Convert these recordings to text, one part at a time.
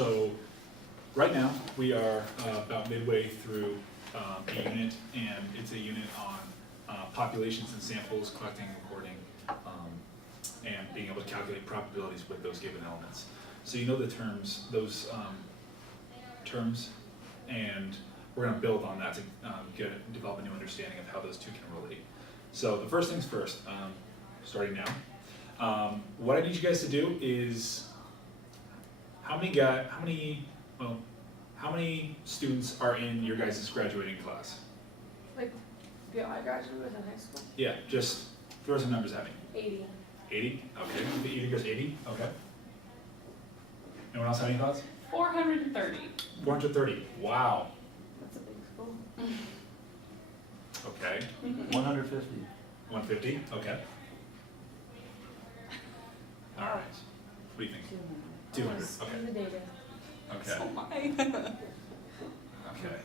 So right now we are about midway through a unit, and it's a unit on populations and samples, collecting and recording, and being able to calculate probabilities with those given elements. So you know the terms, those terms, and we're going to build on that to develop a new understanding of how those two can relate. So the first things first, starting now. What I need you guys to do is, how many students are in your guys' graduating class? Like, yeah, I graduated in high school. Yeah, just throw some numbers at me. 80. 80? Okay. You goes 80? Okay. Anyone else have any thoughts? 430. 430. Wow. That's a big school. Okay. 150. 150? Okay. All right. What do you think? 200. Okay. The data. Okay. So am I. Okay.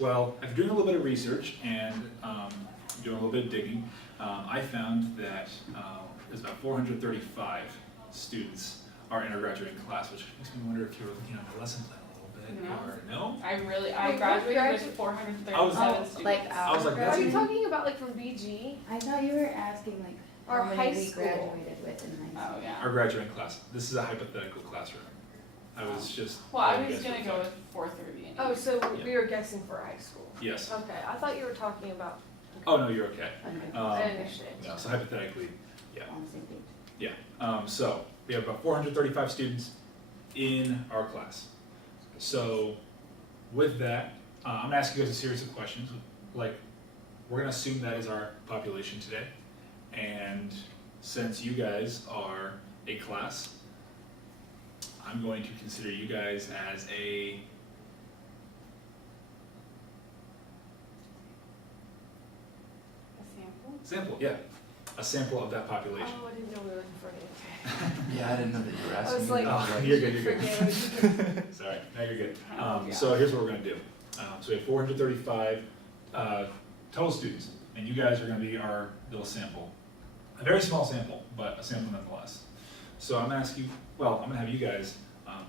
Well, after doing a little bit of research and doing a little bit of digging, I found that there's about 435 students are in our graduating class, which makes me wonder if you were looking at the lesson plan a little bit, or no? I Wait, graduated what with 437 I was- students. Like I was like, Are that's you talking about like from BG? I thought you were asking like Our how high many we school. graduated with in high Oh, school. yeah. Our graduating class. This is a hypothetical classroom. I was just. Well, I letting was you gonna guys go reflect. with 430 anyway. Oh, so Yeah. we were guessing for high school. Yes. Okay, I thought you were talking about. Oh, no, you're okay. Okay. I understand. No, so hypothetically, yeah. On the same page. Yeah, so we have about 435 students in our class. So with that, I'm gonna ask you guys a series of questions. Like, we're gonna assume that is our population today. And since you guys are a class, I'm going to consider you guys as a A sample? sample, yeah, a sample of that population. Oh, I didn't know we were looking for it. Yeah, I didn't know that you were I asking was me like, that. Oh, you're good, you're good. Forget. Sorry, now you're good. Yeah. So here's what we're gonna do. So we have 435 total students, and you guys are gonna be our little sample. A very small sample, but a sample nonetheless. So I'm gonna ask you, well, I'm gonna have you guys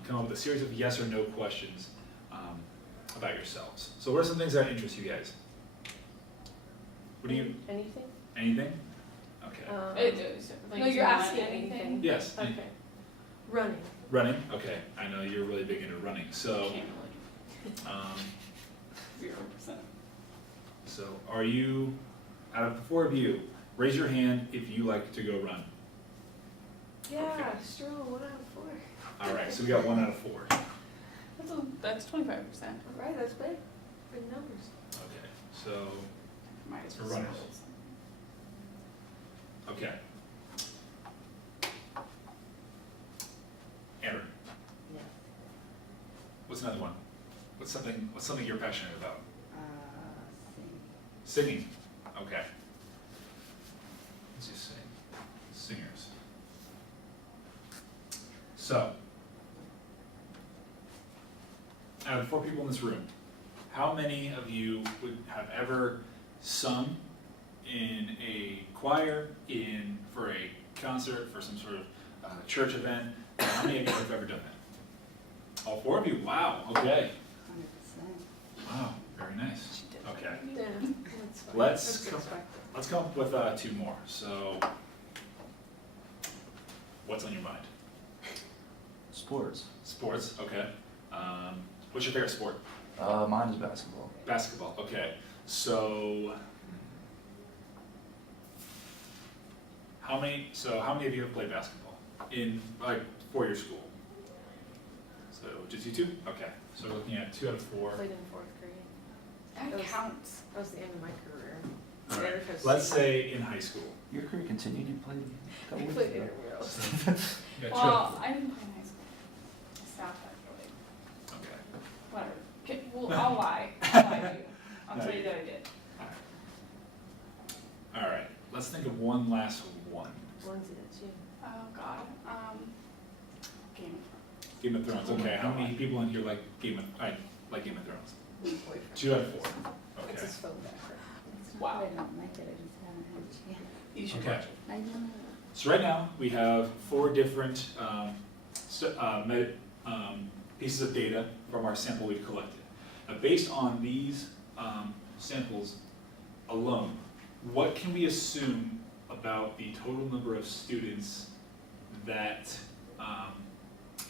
come up with a series of yes or no questions about yourselves. So what are some things that interest you guys? What do you, Anything? anything? Okay. No, you're asking anything. Yes, Okay. Running. running, okay. I know you're really big into running, so, Can't really. um, 0%. so are you, out of the four of you, raise your hand if you like to go run. Yeah, Okay. sure, 1 out of 4. All right, so we got 1 out of 4. That's 25%. All right, that's big. Big numbers. Okay, so, Minus For runners. schools. okay. Amber, Yes. what's another one? What's something you're passionate about? Sing. Singing, okay. Let's just sing, singers. So, out of 4 people in this room, how many of you would have ever sung in a choir, for a concert, for some sort of church event? How many of you have ever done that? All 4 of you, wow, okay. 100%. Wow, very nice. Okay. Yeah, that's fine. Let's That's come- expected. Let's come up with 2 more. So, what's on your mind? Sports. Sports, okay. What's your favorite sport? Mine is basketball. Basketball, okay. So, how many of you have played basketball in, like, 4-year school? So, just you 2? Okay. So we're looking at 2 out of 4. Played in 4th grade. That That was- counts. That was the end of my career. All right. Eric has- Let's say in high school. Your career continued. You played a I couple played weeks ago. intramurals. You got Well, I didn't play in high school. I stopped actually. 2. Okay. Whatever. Well, I'll lie. I'll lie to you. I'll No, tell you you- that I did. All right. Let's think of one last one. Onesie, that's you. Oh, God. Game of Thrones. Game of Thrones. Oh my Okay. How many God. people in here like Game of Thrones? My boyfriend. 2 out of 4. That's Okay. his phone background. It's not Wow. that I don't like it, I just haven't had a chance. You should Okay. watch it. I know. So right now we have 4 different pieces of data from our sample we've collected. Now, based on these samples alone, what can we assume about the total number of students that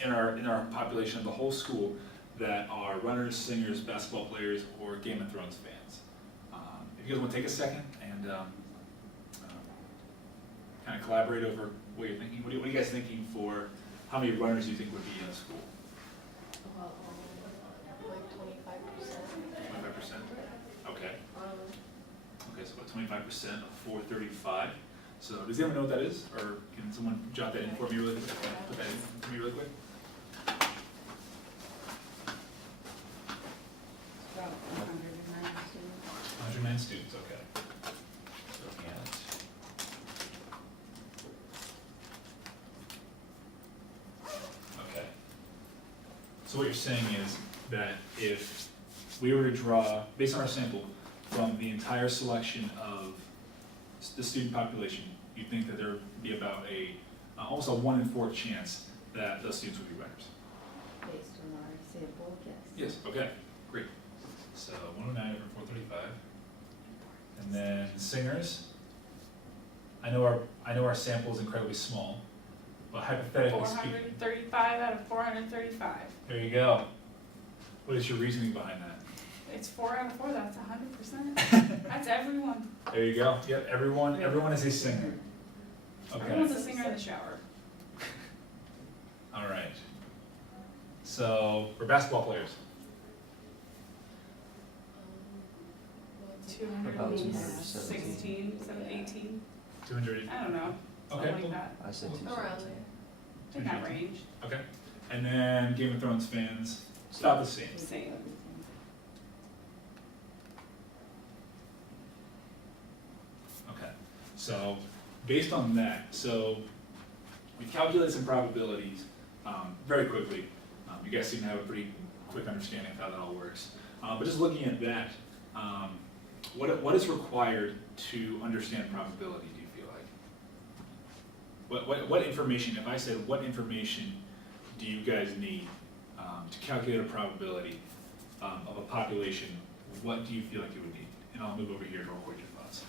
in our population of the whole school that are runners, singers, basketball players, or Game of Thrones fans? If you guys want to take a second and kind of collaborate over what you're thinking. What are you guys thinking for how many runners you think would be in a school? Well, like 25%. 25%? Okay. Okay, so about 25% of 435. So does anyone know what that is? Or can someone jot that in for me really quick? Put that in for me really quick? About 192. 109 students, okay. So looking at okay. So what you're saying is that if we were to draw, based on our sample, from the entire selection of the student population, you think that there would be about almost a 1 in 4 chance that those students would be runners? Based on our sample, yes. Yes, okay, great. So 109 over 435. And then singers. I know our sample is incredibly small, but hypothetically speaking. 435 out of 435. There you go. What is your reasoning behind that? It's 4 out of 4, that's 100%. That's everyone. There you go. Yep, everyone is a singer. Okay. Everyone's a singer in the shower. All right. So for basketball players. 216, 18. 200. I don't know. Okay. Something like that. I said two Around seventeen. In that range. Okay. And then Game of Thrones fans, about the same. Same. Okay. So based on that, so we calculated some probabilities very quickly. You guys seem to have a pretty quick understanding of how that all works. But just looking at that, what is required to understand probability, do you feel like? What information, if I said what information do you guys need to calculate a probability of a population, what do you feel like you would need? And I'll move over here to record your thoughts.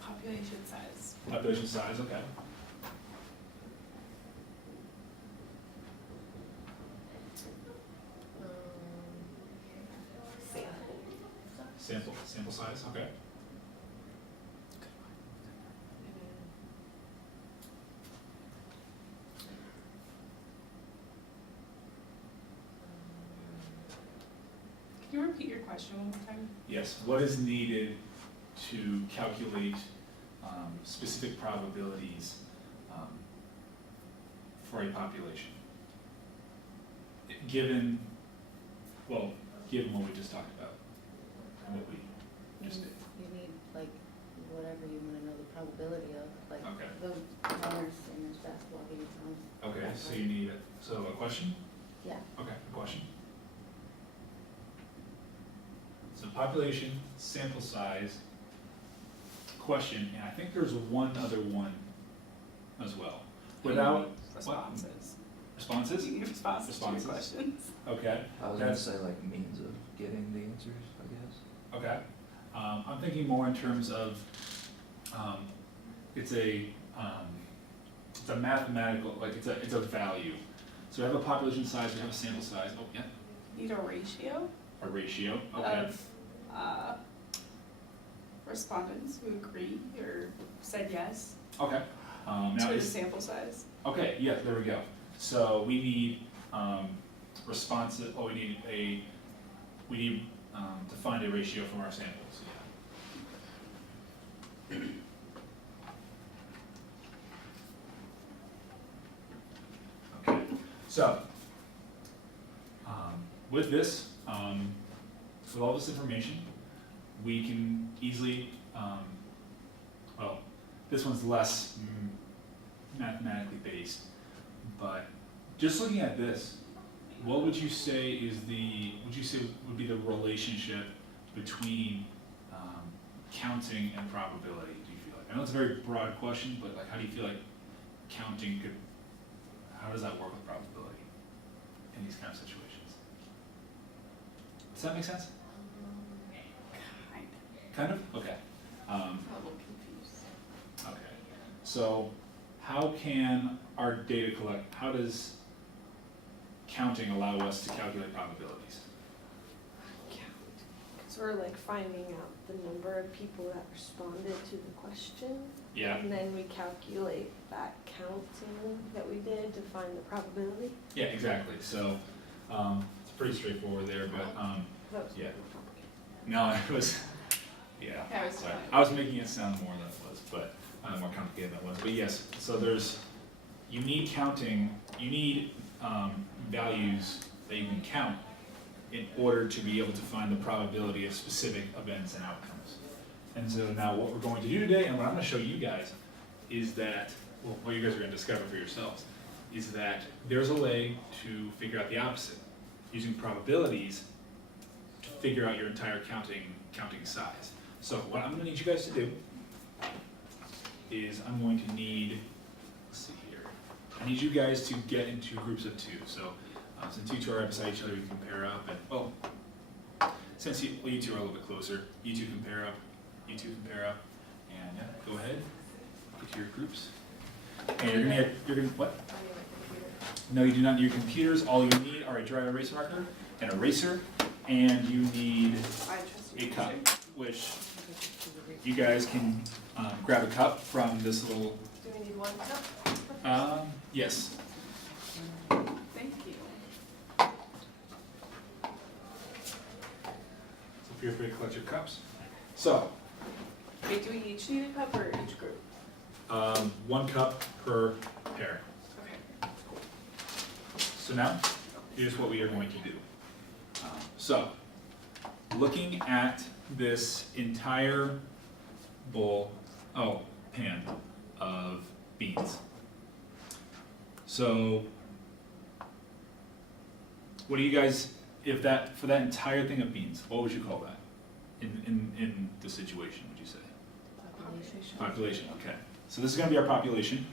Population size. Population size, okay. Sample size, okay. Can you repeat your question one more time? Yes, what is needed to calculate specific probabilities for a population? Given what we just talked about, and what we just did. You need like whatever you wanna know the probability of, like Okay. the runners, singers, basketball, Game of Thrones. Okay, so you need a question? Yeah. Okay, a question. So population, sample size, question, and I think there's one other one as well. Without Responses. responses? You need responses to your Responses. questions. Okay, I was gonna That's- say like means of getting the answers, I guess. okay. I'm thinking more in terms of, it's a mathematical, like it's a value. So we have a population size, we have a sample size, oh, yeah, Need a ratio a ratio, okay. of respondents who agree or said yes Okay. Now to the is, sample size. okay, yeah, there we go. So we need responsive, we need to find a ratio from our samples, yeah. Okay, so with this, with all this information, we can easily, well, this one's less mathematically based, but just looking at this, what would you say would be the relationship between counting and probability, do you feel like? I know it's a very broad question, but like how do you feel like counting how does that work with probability in these kind of situations. Does that make sense? Kind of? Okay. I'm a little confused. Okay. So how can our data collect, how does counting allow us to calculate probabilities? So we're like finding out the number of people that responded to the question. Yeah. And then we calculate that counting that we did to find the probability. Yeah, exactly. So it's pretty straightforward there, but That was Yeah. really complicated. no, it was, yeah. Yeah, it was Sorry. fine. I was making it sound more than it was, but more complicated than it was. But yes, so you need counting, you need values that you can count in order to be able to find the probability of specific events and outcomes. And so now what we're going to do today, and what I'm going to show you guys, is that, well, what you guys are going to discover for yourselves, is that there's a way to figure out the opposite, using probabilities to figure out your entire counting size. So what I'm going to need you guys to do is I'm going to need, let's see here, I need you guys to get into groups of two. So since you two are right beside each other, you can pair up, and well, since you two are a little bit closer, you two can pair up, you two can pair up, and yeah, go ahead, get to your groups. And you're gonna, what? I need my computer. No, you do not need your computers. All you need are a dry erase marker, an eraser, and you need I trust a you. cup, which you guys can grab a cup from this little, Do we need one cup? yes. Thank you. So feel free to collect your cups. So, Wait, do we each need a cup or each group? 1 cup per pair. Okay. So now, here's what we are going to do. So, looking at this entire pan of beans. So, what do you guys, for that entire thing of beans, what would you call that in the situation, would you say? Population, okay. So this is gonna be our population,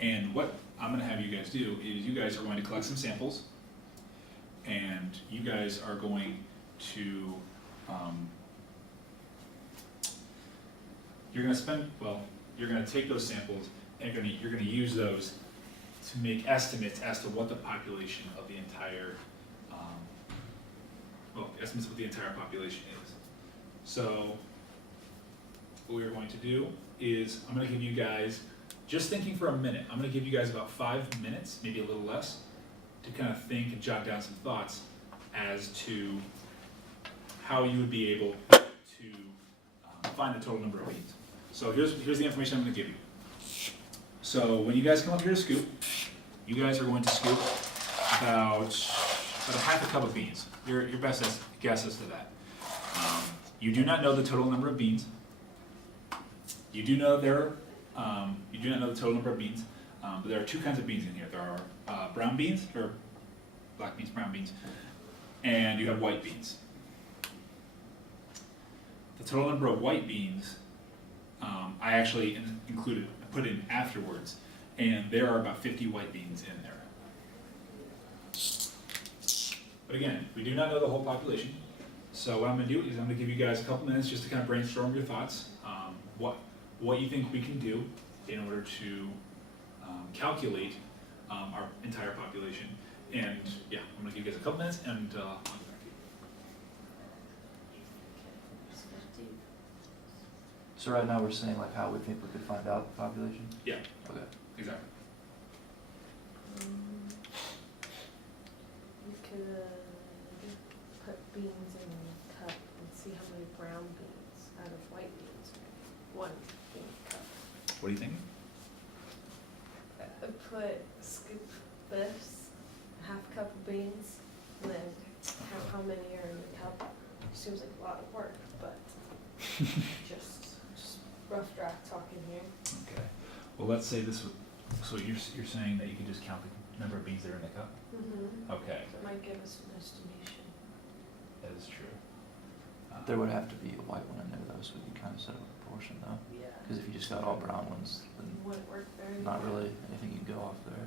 and what I'm gonna have you guys do is you guys are going to collect some samples, and you guys are going to, you're gonna take those samples and you're gonna use those to make estimates as to what the population of the entire, estimates of what the entire population is. So, what we are going to do is, I'm gonna give you guys, just thinking for a minute, I'm gonna give you guys about 5 minutes, maybe a little less, to kind of think and jot down some thoughts as to how you would be able to find the total number of beans. So here's the information I'm gonna give you. So when you guys come up here to scoop, you guys are going to scoop about a half a cup of beans. Your best guess as to that. You do not know the total number of beans. You do know you do not know the total number of beans, but there are 2 kinds of beans in here. There are brown beans, or black beans, brown beans, and you have white beans. The total number of white beans, I actually put in afterwards, and there are about 50 white beans in there. But again, we do not know the whole population, so what I'm going to do is I'm going to give you guys a couple minutes just to kind of brainstorm your thoughts, what you think we can do in order to calculate our entire population. And yeah, I'm going to give you guys a couple minutes, and I'll get back to you. So right now we're saying like how we think we could find out the population? Yeah, Okay. exactly. We could put beans in a cup and see how many brown beans out of white beans. 1 bean cup. What do you think? Scoop this, half cup of beans, and then count how many are in the cup. Seems like a lot of work, but just rough draft talking here. Okay. Well, let's say this would, so you're saying that you can just count the number of beans that are in the cup? Mm-hmm. Okay, That might give us an estimation. that is true. There would have to be a white one in there though, so we can kind of set up a proportion though. Yeah. Because if you just got all brown ones, then Wouldn't work very not well. really anything you can go off there.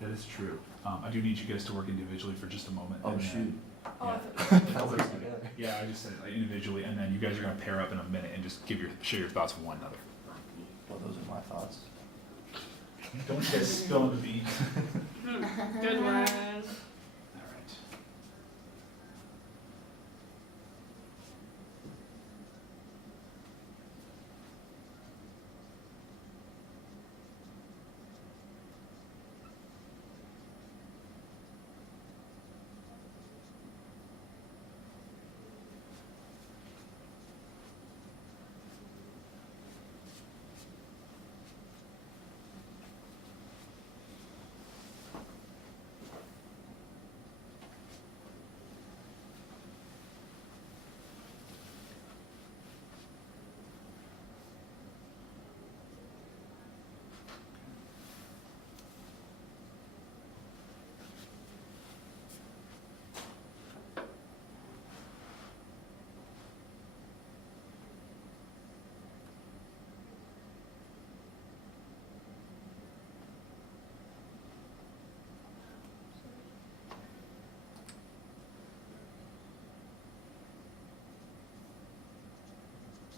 That that is true. I do need you guys to work individually for just a moment. Oh, and then- shoot. Oh, I Yeah. thought That works together. Yeah, I just said like, individually, and then you guys are gonna pair up in a minute and just share your thoughts with one another. Well, those are my thoughts. Don't you guys spill the beans. Good one. All right.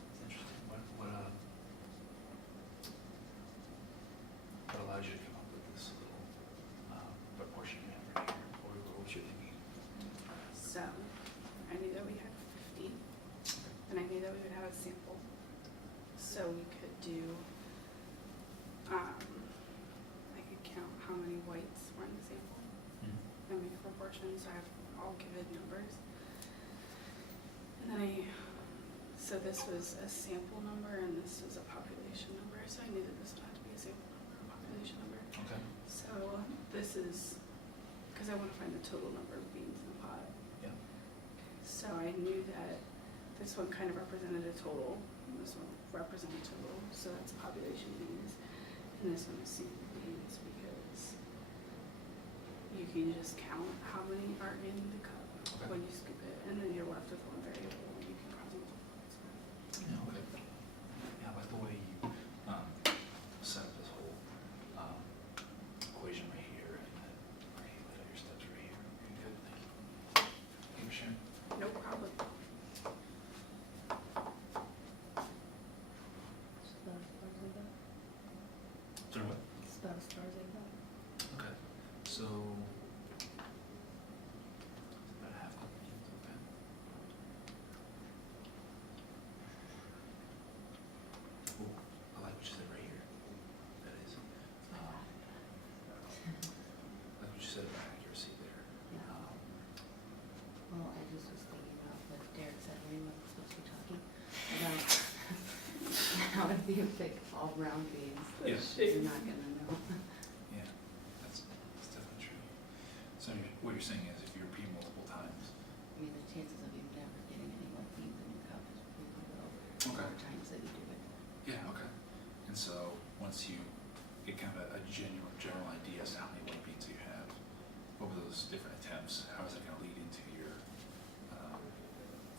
It's interesting. What allows you to come up with this little proportion you have right here? Or what was your thinking? So, I knew that we had 50, and I knew that we would have a sample. So we could do, I could count how many whites were in the sample and make a proportion, so I have all given numbers. And then so this was a sample number and this was a population number, so I knew that this would have to be a sample number, a population number. Okay. So this is, because I want to find the total number of beans in the pot. Yeah. So I knew that this one kind of represented a total, and this one represented a total, so that's population beans. And this one is sample beans because you can just count how many are in the cup Okay. when you scoop it, and then you're left with one variable, and you can cross multiply. Yeah, okay. Yeah, I like the way you set up this whole equation right here, and then you laid out your steps right here. Very good, thank you. Thank you for sharing. No problem. Sorry, what? It's about as far as I got. Okay, so about half of beans, okay. Ooh, I like what you said right here. That is, I like what you said about accuracy there. Yeah. Well, I just was thinking about what Derek said when he was supposed to be talking about how if you pick all brown beans, Yes. you're not gonna know. Yeah, that's definitely true. So what you're saying is if you repeat multiple times. I mean, the chances of you never getting any white beans in your cup is really low. Okay. More times that you do it. Yeah, okay. And so once you get kind of a general idea as to how many white beans you have over those different attempts, how is that going to lead into your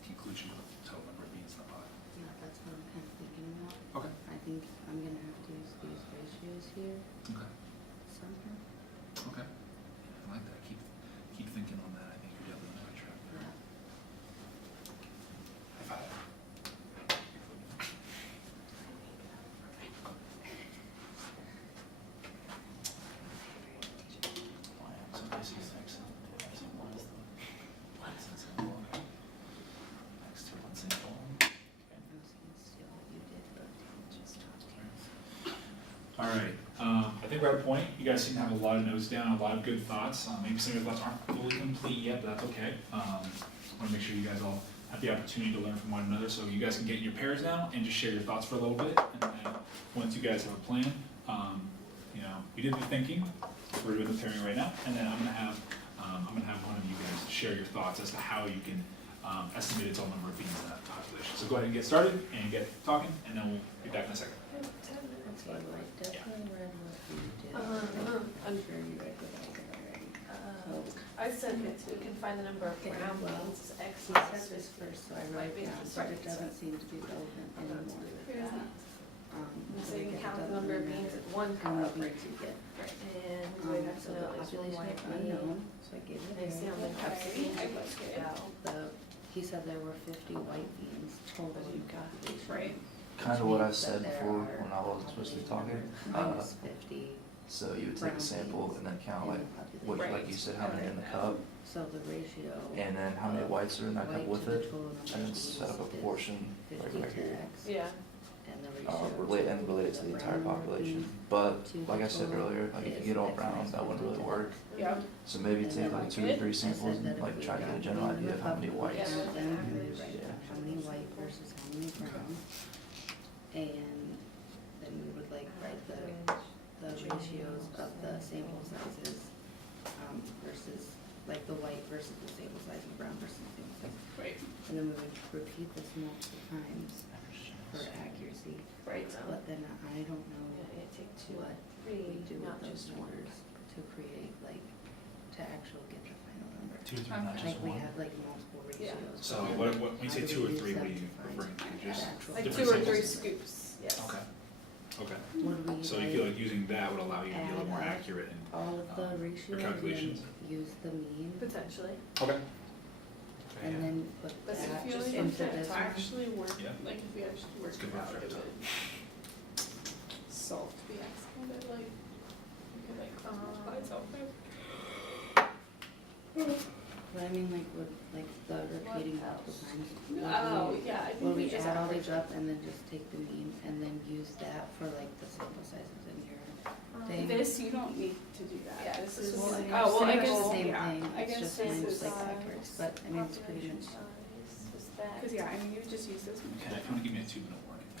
conclusion of the total number of beans in the pot? Yeah, that's what I'm kind of thinking about. Okay. I think I'm gonna have to use these ratios here Okay. somehow. Okay. Yeah, I like that. Keep thinking on that. I think you're definitely on the right track. Yeah. High five. So basically, next to one sample. Next to one sample. I was gonna steal what you did, but just talk to you. All right, I think we're at a point. You guys seem to have a lot of notes down, a lot of good thoughts. Maybe some of your thoughts aren't fully complete yet, but that's okay. Want to make sure you guys all have the opportunity to learn from one another, so you guys can get in your pairs now and just share your thoughts for a little bit. And then once you guys have a plan, we did the thinking. We're doing the pairing right now, and then I'm gonna have one of you guys share your thoughts as to how you can estimate the total number of beans in that population. So go ahead and get started and get talking, and then we'll be back in a second. Okay, well, I definitely read what you did. I'm sure you read what I did already. I said if we can find the number of Okay, brown well, beans, X He plus said this 50. first, so I White wrote it beans down, is but right, it doesn't so- seem to be relevant anymore. Here's that. So I you can guess it count the doesn't number of really beans matter at one how many cup, beans you get. and we So the accidentally population white of bean. unknown, so I gave it They say there. how many cups of beans I you like put it. out. He said there were 50 white beans total in population. Right. Kind of what I Which means said that there before are when I wasn't supposed to be talking. minus 50 So you would take brown a sample beans and then count in like, the what, population. like you said, how many in the cup, So the ratio. and then how many of whites are in that cup white with to the it, total number and then of set up a beans is portion right 50 right to here. X, Yeah, and the ratio. And relate it to the entire brown population. beans But to the like I said total earlier, like if is you get all X brown, minus that wouldn't 50 really to work. X. Yeah. So maybe And take then like I 2 or said 3 I samples said that and if like we try to got get a general beans in idea the of how many cup, we whites. count them, and we Average. write down how many white versus how many brown. And then we would like write the ratios of the sample sizes, versus, like the white versus the sample size and brown versus the sample size. Right. And then we would repeat this multiple times for accuracy. right, But then I don't know yeah, you take two, what three, we do not with those just one. numbers to create, like, to actually get the final number. 2 or 3, not Okay. just Like we one. have like multiple Yeah. ratios. So but what, then when you how say do 2 or we 3, use what are them you to find referring to? the Just actual Like different 2 or samples? 3 scoops, yes. Okay, okay. Would we So you feel like using that would allow you to be a little more add up accurate in, all of the your ratios and calculations? then use the mean Okay. Potentially. Okay, and yeah. then put But I that feel just like into if this to one? actually work, Yeah. like if we actually worked It's good it out, work it for would solve the X kind of like, you could like multiply itself by. But I mean like with like the repeating multiple times. would Oh, we- yeah, I think Will we we just add all average these up and then just take the mean and then use that for like the sample sizes in your thing? This, you don't need to do that. Yeah, This this is, is oh, like well, I pretty much guess, the same yeah, thing, I it's guess just this minus is, like accurate, but I mean it's pretty much. Is that? cause yeah, I mean, you would just use this. Can you wanna give me a 2-minute warning?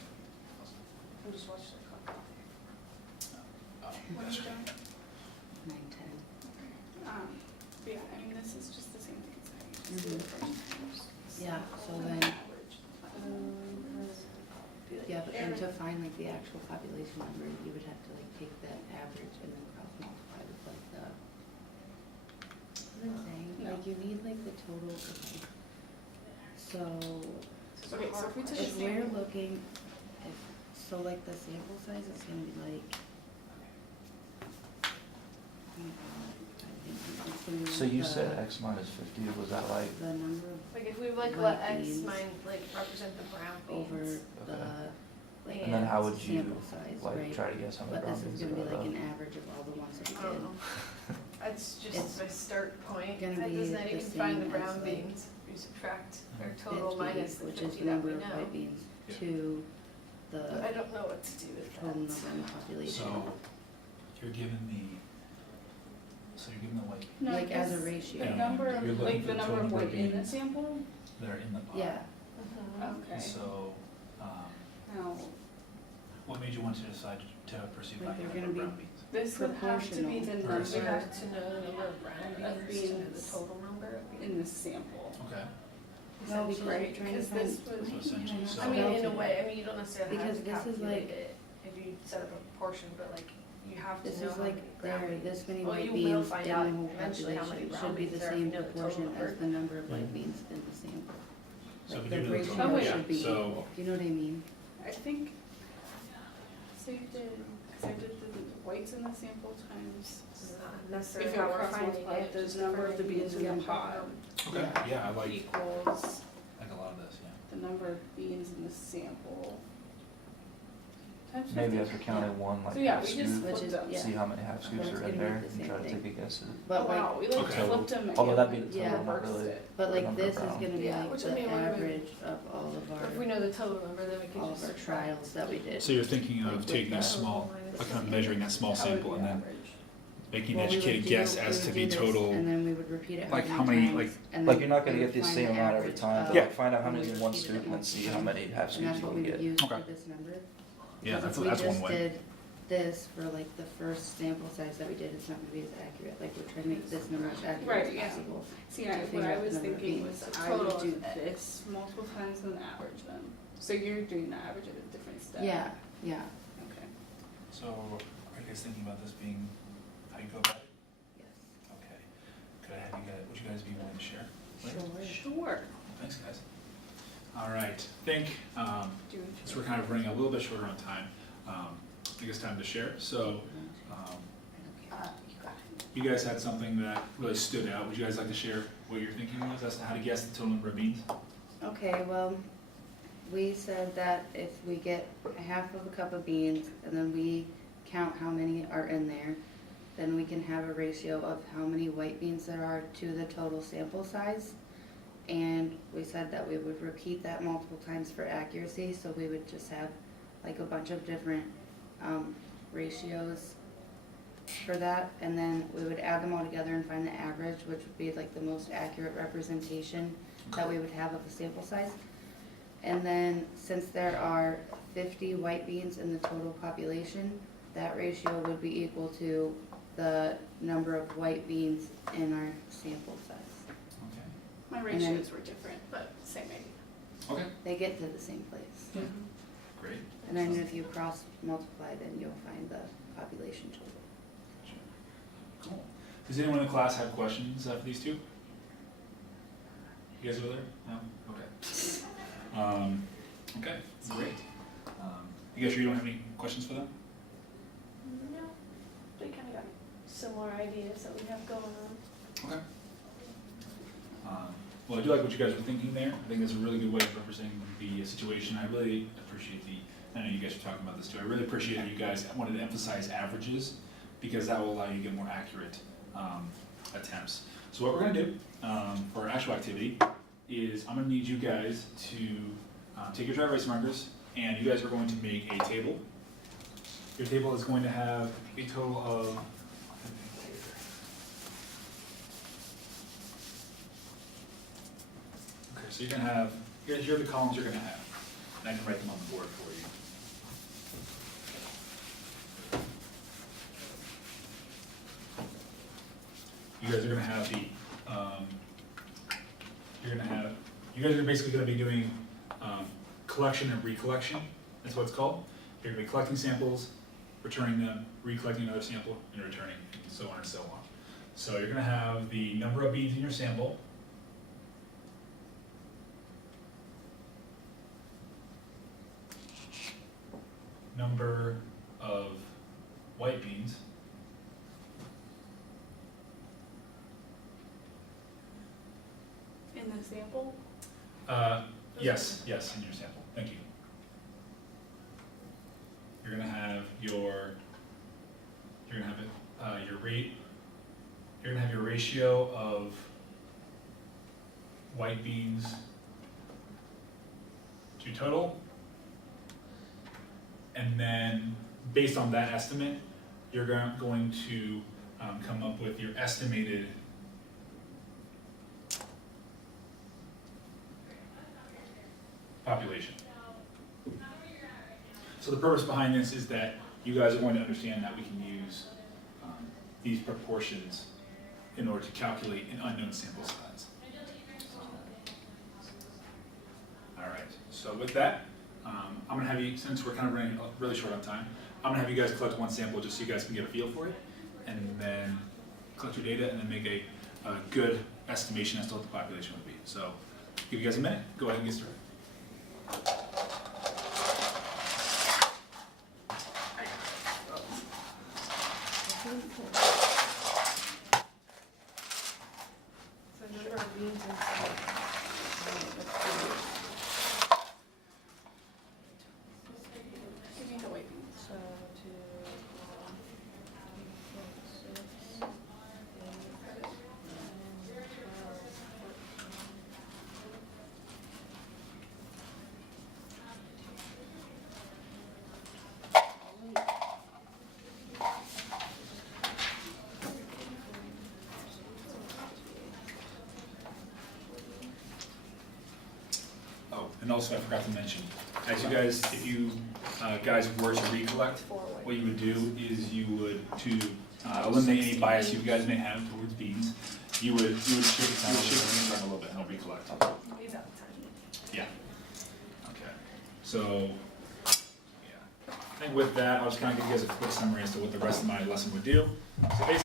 I'm just watching the clock. Oh, What that's is right. that? 9, 10. But yeah, I mean, this is just the same thing as I used to do the first time. Yeah, so then, Average. yeah, but then to find like the actual population number, you would have to like take that average and then cross multiply with like the. What I'm saying, No. like you need like the total, okay. So, Okay, so if we took the if we're same, looking, if, so like the sample size is gonna be like. Oh my God, I think it's gonna be So like you the- said X minus 50, was that like, The number of Like if we like White let X beans like represent the brown over beans. the, like. and then how would you sample size, like right? try to guess how many But brown this is beans gonna be there like are? an average of all the ones that we I don't did. know. That's just It's my start point. gonna That be does not the even find the same brown as, like, beans. You subtract our total 50, minus the which is 50 the that number we of know. white beans, Yeah. to the But I don't know what to do with total number that. in the population. So, you're giving me, so you're giving the white, no, Like as a because ratio. the number, You're looking like for the the number total of number of white in the beans. sample, that are in the pot. Yeah, Mhm. okay. So, Now, what made you want to decide to pursue Like finding they're number of gonna brown be beans? this would have to be the Proportional. We number have to know the number of brown Of beans to know the beans. total number of beans. in the sample. Okay, no, because Essentially, we're trying to Because find. this would- So essentially, so- I mean, in a way, I mean, you don't necessarily have Because to this is calculate like- it if you set up a portion, but like, you have to This know is how many like, brown there are beans. this many Well, white you will beans in find the out whole eventually how many population, brown should be beans the there if same you know the total proportion number. as the number of white Mhm. beans in the sample. So Like if the you do the ratio total, wait, should be so, equal, do you know what I mean? I think, so you did, cause I did the whites in the sample times, This is not if necessarily you how we're cross finding multiply it, the just number of the different beans in the ideas we pot have. okay, yeah, I like equals a lot of this, yeah. the number of beans in the sample. Times Maybe 50. after counting one like So yeah, half we just scoop, Which flipped is- them. yeah. see how many half scoops That's are in gonna there be the and same try to thing. take a guess at it. But Oh, like, wow, we like Okay. flipped them and Although that'd be we the Yeah. total, not reversed really. it. but the like number this is brown. gonna be Yeah, like which the I mean, we would- average of all of Or if we our, know the total number, then we can all just of our subtract. trials that we did. So you're thinking Like of with taking a that. small, Minus like kind of 50. measuring that small That would sample be and then average. making an Well, we would educated do- guess we as would to do the this, total, And then we would repeat it like how how many many, times, like, and Like then you're not we gonna would get the find same the amount every average time, of- but Yeah. like find out how and many we in one repeat it scoop and then see how many half And scoops that's you what can we would get. use for Okay. this number. yeah, Because that's if one we way. just did this for like the first sample size that we did, it's not gonna be as accurate, like we're trying to make this number as accurate Right, as yeah. possible. See, to I, what figure I out the was number of thinking beans. was So I would total do is X. this multiple times and then average them. So you're doing the average at a different step. Yeah, yeah, Okay. So, are you guys thinking about this being how you go about it? yes. Okay. Could I have you guys, would you guys be willing to share? Sure. Thanks, guys. All right, think, Do you since we're kind of running a little bit shorter on time, I think it's time to share. So, You got it. you guys had something that really stood out. Would you guys like to share what your thinking was as to how to guess the total number of beans? Okay, well, we said that if we get a half of a cup of beans and then we count how many are in there, then we can have a ratio of how many white beans there are to the total sample size. And we said that we would repeat that multiple times for accuracy, so we would just have like a bunch of different ratios for that, and then we would add them all together and find the average, which would be like the most accurate representation that we would have of a sample size. And then since there are 50 white beans in the total population, that ratio would be equal to the number of white beans in our sample size. Okay. My And then- ratios were different, but same idea. Okay, They get to the same place. great. And then if you cross multiply, then you'll find the population total. Cool. Does anyone in the class have questions for these two? You guys over there? No? Okay. Okay, great. You guys sure you don't have any questions for them? No, they kind of got similar ideas that we have going on. Okay. Well, I do like what you guys were thinking there. I think that's a really good way of representing the situation. I really appreciate I know you guys were talking about this too. I really appreciate that you guys wanted to emphasize averages because that will allow you to get more accurate attempts. So what we're gonna do for our actual activity is I'm gonna need you guys to take your dry erase markers and you guys are going to make a table. Your table is going to have a total of okay, so you're gonna have, here are the columns you're gonna have, and I can write them on the board for you. You guys are gonna have you guys are basically gonna be doing collection and recollection, that's what it's called. You're gonna be collecting samples, returning them, recollecting another sample, and returning, and so on and so on. So you're gonna have the number of beans in your sample, number of white beans, In the sample, yes, in your sample, thank you. You're gonna have your rate, you're gonna have your ratio of white beans to total. And then, based on that estimate, you're going to come up with your estimated population. So the purpose behind this is that you guys are going to understand that we can use these proportions in order to calculate an unknown sample size. All right, so with that, I'm gonna have you, since we're kind of running really short on time, I'm gonna have you guys collect one sample just so you guys can get a feel for it, and then collect your data and then make a good estimation as to what the population would be. So give you guys a minute, go ahead and get started. So number of beans inside. give me the white beans. So to, 6, 8, 9, 10, 12, 14. Oh, and also I forgot to mention, as you guys, if you guys were to recollect, what you would do is you would, to eliminate any bias you guys may have towards beans, you would shift the time a little bit and I'll recollect. These out the time. Yeah. Okay. So, yeah. I think with that, I'll just kind of give you guys a quick summary as to what the rest of my lesson would do. So basically,